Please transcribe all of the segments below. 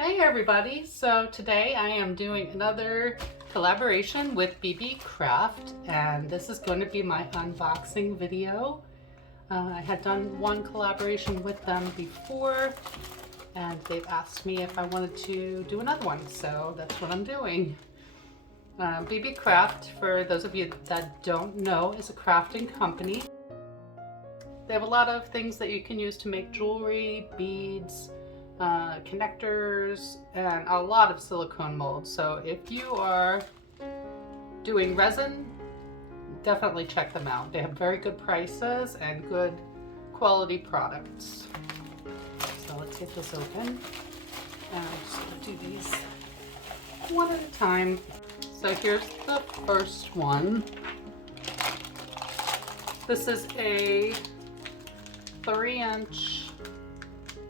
Hey everybody, so today I am doing another collaboration with Beebeecraft, and this is going to be my unboxing video. I had done one collaboration with them before and they've asked me if I wanted to do another one, so that's what I'm doing. Beebeecraft, for those of you that don't know, is a crafting company. They have a lot of things that you can use to make jewelry, beads, connectors, and a lot of silicone molds. So if you are doing resin, definitely check them out. They have very good prices and good quality products. So let's get this open. And I'm just going to do these one at a time. So here's the first one. This is a 3-inch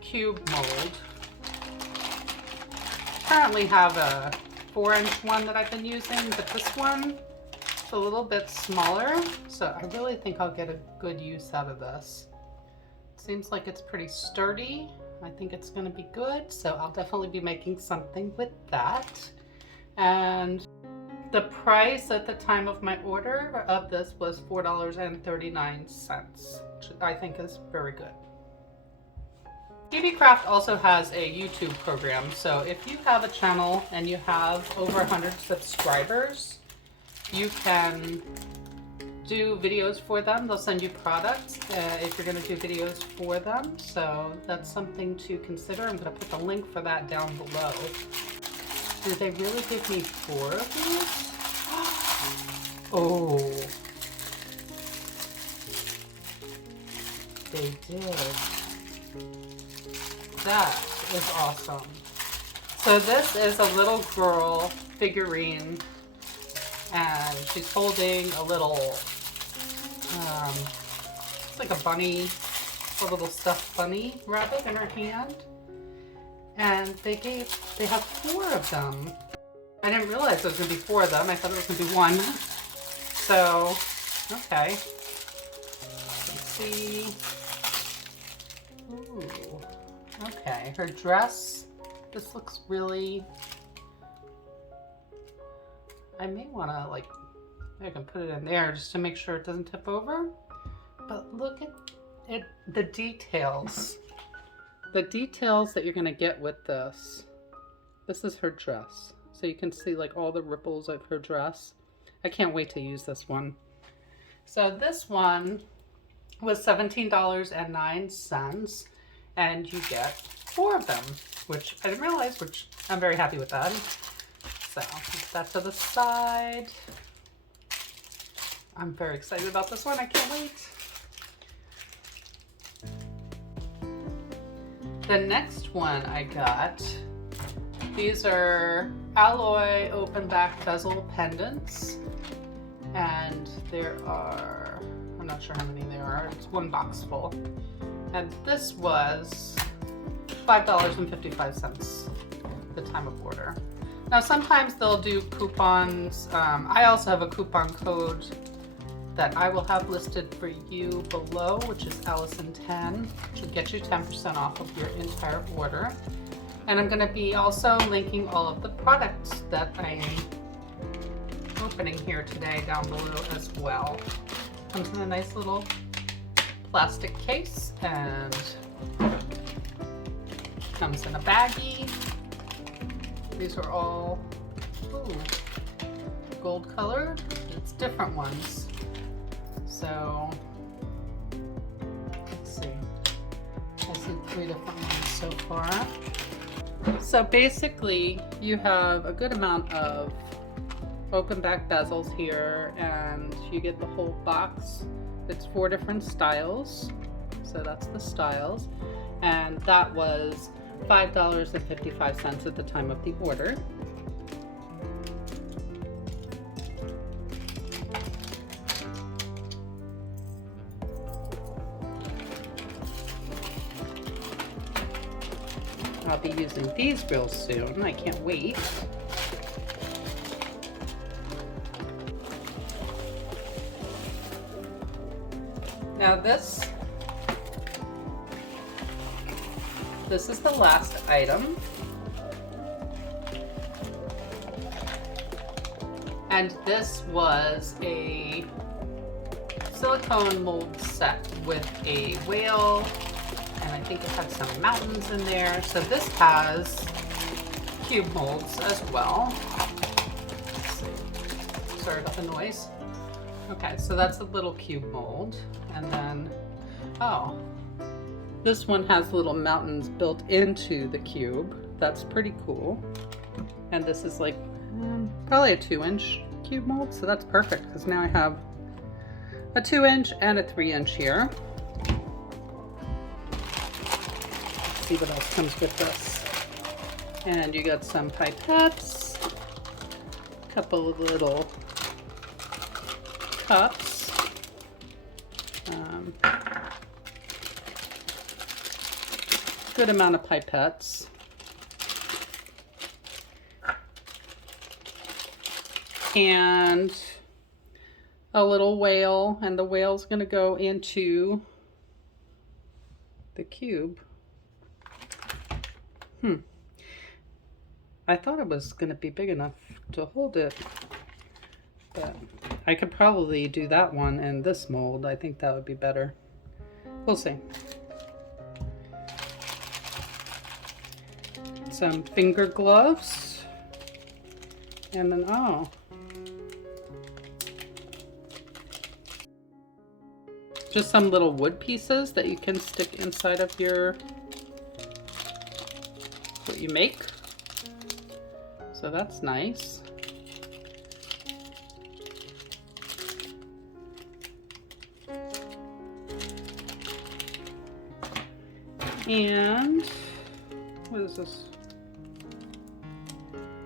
cube mold. Currently have a 4-inch one that I've been using, but this one is a little bit smaller, so I really think I'll get a good use out of this. Seems like it's pretty sturdy. I think it's going to be good, so I'll definitely be making something with that. And the price at the time of my order of this was $4.39, which I think is very good. Beebeecraft also has a YouTube program, so if you have a channel and you have over 100 subscribers, you can do videos for them. They'll send you products if you're going to do videos for them, so that's something to consider. I'm going to put the link for that down below. Do they really give me 4 of these? Oh, they did. That is awesome. So this is a little girl figurine, and she's holding a little, it's like a bunny, a little stuffed bunny rabbit in her hand. And they have 4 of them. I didn't realize there was going to be 4 of them. I thought it was going to be 1. So, okay. Let's see. Ooh. Okay, her dress, this looks really, I may want to I can put it in there just to make sure it doesn't tip over, but look at it, the details that you're going to get with this. This is her dress, so you can see all the ripples of her dress. I can't wait to use this one. So this one was $17.09. And you get 4 of them, which I didn't realize, which I'm very happy with that. So put that to the side. I'm very excited about this one. I can't wait. The next one I got, these are alloy open back bezel pendants. And there are, I'm not sure how many there are. It's 1 box full. And this was $5.55 at the time of order. Now sometimes they'll do coupons. I also have a coupon code that I will have listed for you below, which is Allison10, which will get you 10% off of your entire order. And I'm going to be also linking all of the products that I am opening here today down below as well. Comes in a nice little plastic case and comes in a baggie. These are all gold colored. It's different ones. So let's see. I see 3 different ones so far. So basically you have a good amount of open back bezels here, and you get the whole box. It's 4 different styles, so that's the styles, and that was $5.55 at the time of the order. I'll be using these real soon. I can't wait. Now this is the last item. And this was a silicone mold set with a whale, and I think it had some mountains in there. So this has cube molds as well. Let's see. Sorry about the noise. Okay, so that's a little cube mold. And then, oh, this one has little mountains built into the cube. That's pretty cool. And this is like probably a 2-inch cube mold, so that's perfect because now I have a 2-inch and a 3-inch here. Let's see what else comes with this. And you got some pipettes, a couple of little cups, good amount of pipettes. And a little whale, and the whale's going to go into the cube. I thought it was going to be big enough to hold it, but I could probably do that one in this mold. I think that would be better. We'll see. Some finger gloves, and then, oh, just some little wood pieces that you can stick inside of your, what you make. So that's nice. And what is this?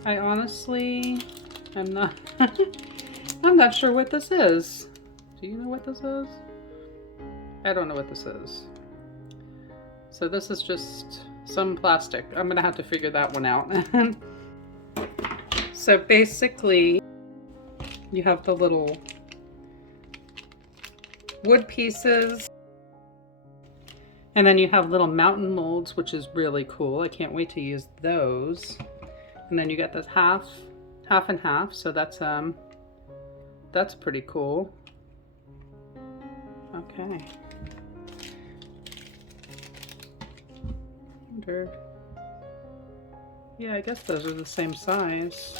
I honestly, I'm not I'm not sure what this is. Do you know what this is? I don't know what this is. So this is just some plastic. I'm gonna have to figure that one out. So basically, you have the little wood pieces, and then you have little mountain molds, which is really cool. I can't wait to use those. And then you get this half and half. So that's pretty cool. Okay. Yeah, I guess those are the same size.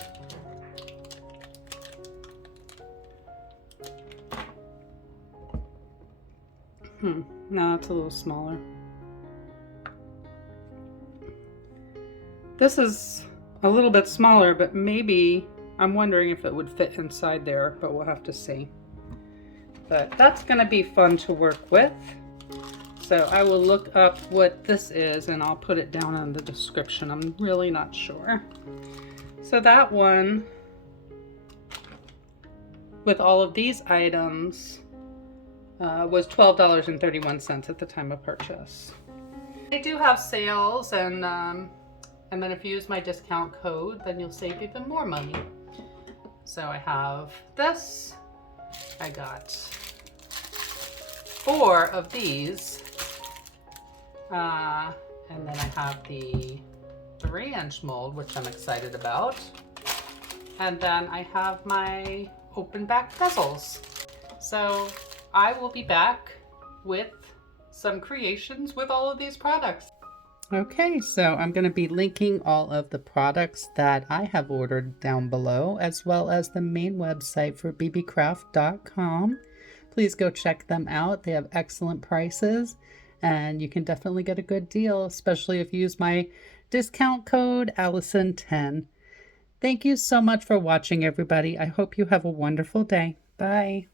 No, it's a little smaller. This is a little bit smaller, but maybe I'm wondering if it would fit inside there, but we'll have to see. But that's going to be fun to work with. So I will look up what this is and I'll put it down in the description. I'm really not sure. So that one, with all of these items, was $12.31 at the time of purchase. They do have sales, and then if you use my discount code, then you'll save even more money. So I have this. I got 4 of these. And then I have the 3-inch mold, which I'm excited about. And then I have my open back bezels. So I will be back with some creations with all of these products. Okay, so I'm going to be linking all of the products that I have ordered down below, as well as the main website for beebeecraft.com. Please go check them out. They have excellent prices, and you can definitely get a good deal, especially if you use my discount code Allison10. Thank you so much for watching, everybody. I hope you have a wonderful day. Bye.